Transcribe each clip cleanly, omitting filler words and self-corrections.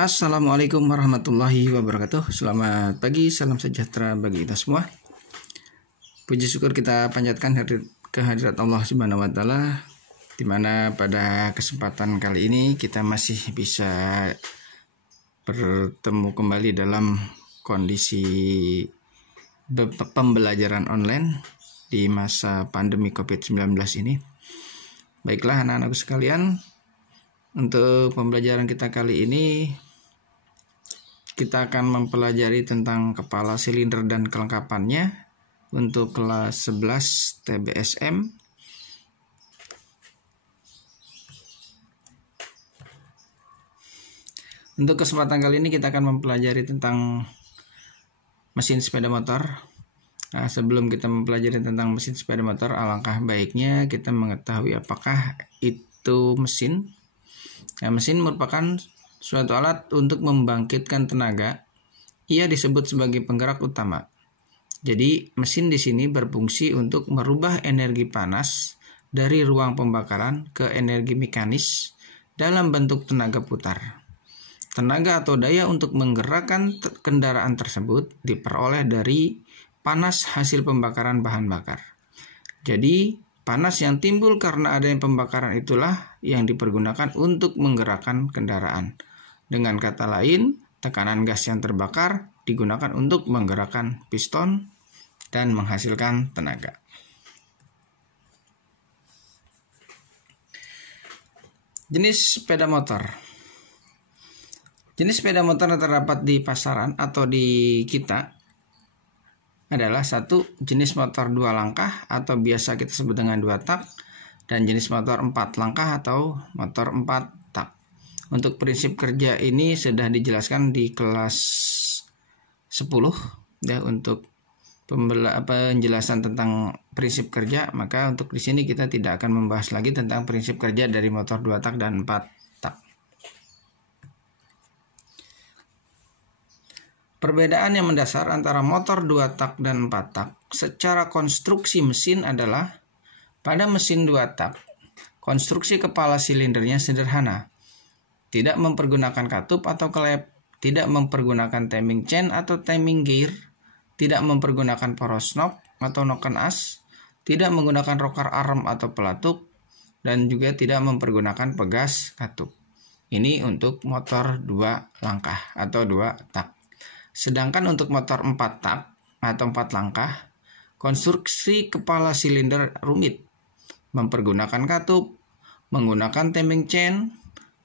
Assalamualaikum warahmatullahi wabarakatuh. Selamat pagi, salam sejahtera bagi kita semua. Puji syukur kita panjatkan kehadirat Allah Subhanahu wa taala, di mana pada kesempatan kali ini kita masih bisa bertemu kembali dalam kondisi pembelajaran online di masa pandemi COVID-19 ini. Baiklah anak-anakku sekalian, untuk pembelajaran kita kali ini kita akan mempelajari tentang kepala silinder dan kelengkapannya untuk kelas 11 TBSM. Untuk kesempatan kali ini kita akan mempelajari tentang mesin sepeda motor. Nah, sebelum kita mempelajari tentang mesin sepeda motor, alangkah baiknya kita mengetahui apakah itu mesin. Nah, mesin merupakan suatu alat untuk membangkitkan tenaga. Ia disebut sebagai penggerak utama. Jadi, mesin di sini berfungsi untuk merubah energi panas dari ruang pembakaran ke energi mekanis dalam bentuk tenaga putar. Tenaga atau daya untuk menggerakkan kendaraan tersebut diperoleh dari panas hasil pembakaran bahan bakar. Jadi, panas yang timbul karena adanya pembakaran itulah yang dipergunakan untuk menggerakkan kendaraan. Dengan kata lain, tekanan gas yang terbakar digunakan untuk menggerakkan piston dan menghasilkan tenaga. Jenis sepeda motor. Jenis sepeda motor yang terdapat di pasaran atau di kita adalah satu, jenis motor 2 langkah atau biasa kita sebut dengan 2 tak, dan jenis motor 4 langkah atau motor 4 tak. Untuk prinsip kerja ini sudah dijelaskan di kelas 10 ya, untuk penjelasan tentang prinsip kerja. Maka untuk di sini kita tidak akan membahas lagi tentang prinsip kerja dari motor 2 tak dan 4 tak. Perbedaan yang mendasar antara motor 2 tak dan 4 tak secara konstruksi mesin adalah pada mesin 2 tak, konstruksi kepala silindernya sederhana, tidak mempergunakan katup atau klep, tidak mempergunakan timing chain atau timing gear, tidak mempergunakan poros knob atau noken as, tidak menggunakan rocker arm atau pelatuk, dan juga tidak mempergunakan pegas katup. Ini untuk motor 2 langkah atau 2 tak. Sedangkan untuk motor 4 tak atau 4 langkah, konstruksi kepala silinder rumit, mempergunakan katup, menggunakan timing chain,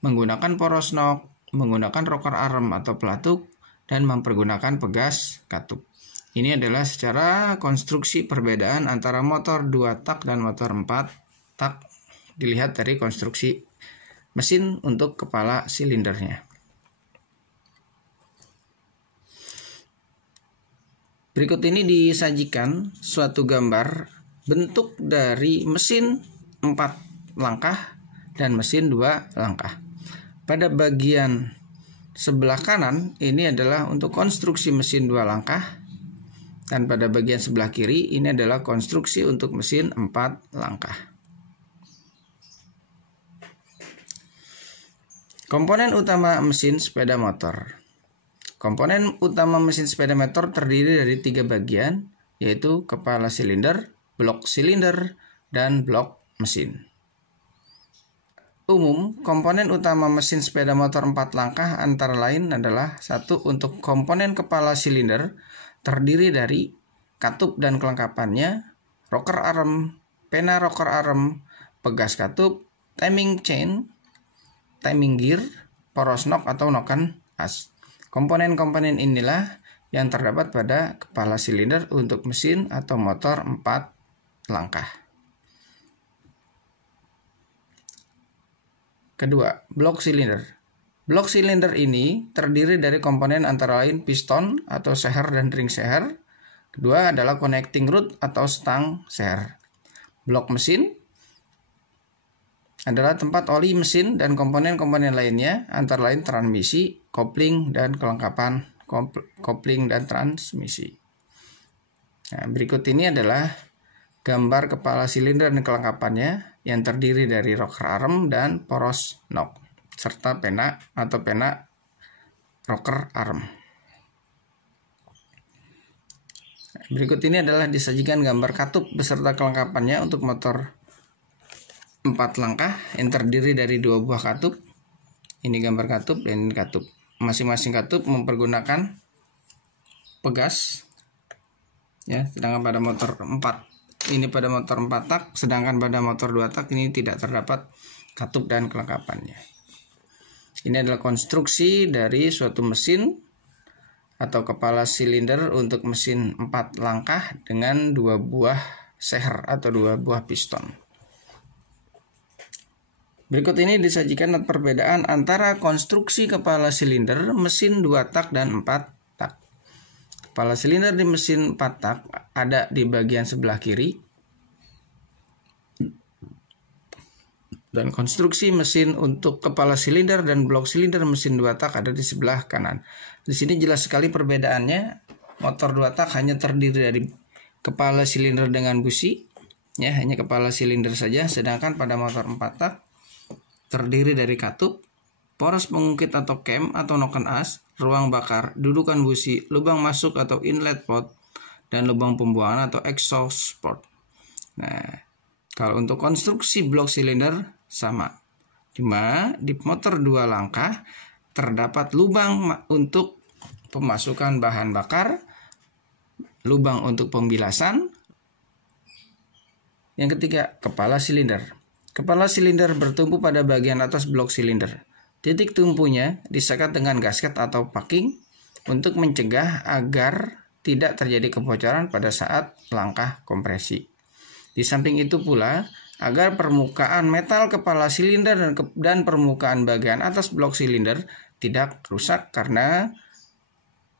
menggunakan poros knob, menggunakan rocker arm atau pelatuk, dan mempergunakan pegas katup. Ini adalah secara konstruksi perbedaan antara motor 2 tak dan motor 4 tak dilihat dari konstruksi mesin untuk kepala silindernya. Berikut ini disajikan suatu gambar bentuk dari mesin 4 langkah dan mesin 2 langkah. Pada bagian sebelah kanan ini adalah untuk konstruksi mesin 2 langkah, dan pada bagian sebelah kiri ini adalah konstruksi untuk mesin 4 langkah. Komponen utama mesin sepeda motor. Komponen utama mesin sepeda motor terdiri dari 3 bagian, yaitu kepala silinder, blok silinder, dan blok mesin. Umum, komponen utama mesin sepeda motor 4 langkah antara lain adalah 1. Untuk komponen kepala silinder terdiri dari katup dan kelengkapannya, rocker arm, pena rocker arm, pegas katup, timing chain, timing gear, poros knob atau noken as. Komponen-komponen inilah yang terdapat pada kepala silinder untuk mesin atau motor 4 langkah. Kedua, blok silinder. Blok silinder ini terdiri dari komponen antara lain piston atau seher dan ring seher. Kedua adalah connecting rod atau stang seher. Blok mesin adalah tempat oli mesin dan komponen-komponen lainnya, antara lain transmisi, kopling, dan kelengkapan kopling dan transmisi. Nah, berikut ini adalah gambar kepala silinder dan kelengkapannya yang terdiri dari rocker arm dan poros knob serta pena atau pena rocker arm. Berikut ini adalah disajikan gambar katup beserta kelengkapannya untuk motor 4 langkah yang terdiri dari 2 buah katup. Ini gambar katup dan ini katup. Masing-masing katup mempergunakan pegas. Ya, sedangkan pada motor 4 ini pada motor 4 tak, sedangkan pada motor 2 tak ini tidak terdapat katup dan kelengkapannya. Ini adalah konstruksi dari suatu mesin atau kepala silinder untuk mesin 4 langkah dengan 2 buah seher atau 2 buah piston. Berikut ini disajikan perbedaan antara konstruksi kepala silinder mesin 2 tak dan 4 tak. Kepala silinder di mesin 4 tak ada di bagian sebelah kiri, dan konstruksi mesin untuk kepala silinder dan blok silinder mesin 2 tak ada di sebelah kanan. Di sini jelas sekali perbedaannya. Motor 2 tak hanya terdiri dari kepala silinder dengan busi, ya, hanya kepala silinder saja, sedangkan pada motor 4 tak terdiri dari katup, poros pengungkit atau cam atau noken as, ruang bakar, dudukan busi, lubang masuk atau inlet port, dan lubang pembuangan atau exhaust port. Nah, kalau untuk konstruksi blok silinder sama, cuma di motor 2 langkah terdapat lubang untuk pemasukan bahan bakar, lubang untuk pembilasan. Yang ketiga, kepala silinder. Kepala silinder bertumpu pada bagian atas blok silinder. Titik tumpunya disekat dengan gasket atau packing untuk mencegah agar tidak terjadi kebocoran pada saat langkah kompresi. Di samping itu pula, agar permukaan metal kepala silinder dan permukaan bagian atas blok silinder tidak rusak karena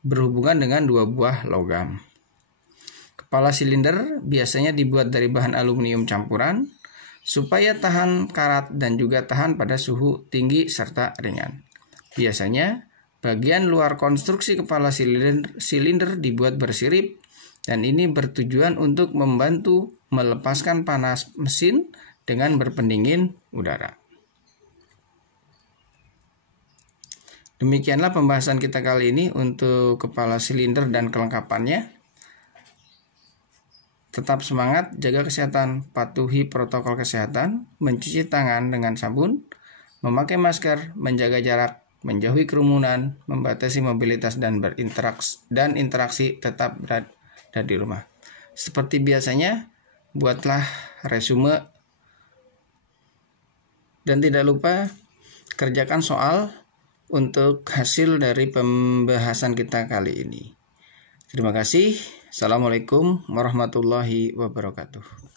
berhubungan dengan 2 buah logam. Kepala silinder biasanya dibuat dari bahan aluminium campuran supaya tahan karat dan juga tahan pada suhu tinggi serta ringan. Biasanya bagian luar konstruksi kepala silinder dibuat bersirip, dan ini bertujuan untuk membantu melepaskan panas mesin dengan berpendingin udara. Demikianlah pembahasan kita kali ini untuk kepala silinder dan kelengkapannya. Tetap semangat, jaga kesehatan, patuhi protokol kesehatan, mencuci tangan dengan sabun, memakai masker, menjaga jarak, menjauhi kerumunan, membatasi mobilitas dan interaksi tetap berada di rumah. Seperti biasanya, buatlah resume dan tidak lupa kerjakan soal untuk hasil dari pembahasan kita kali ini. Terima kasih. Assalamualaikum warahmatullahi wabarakatuh.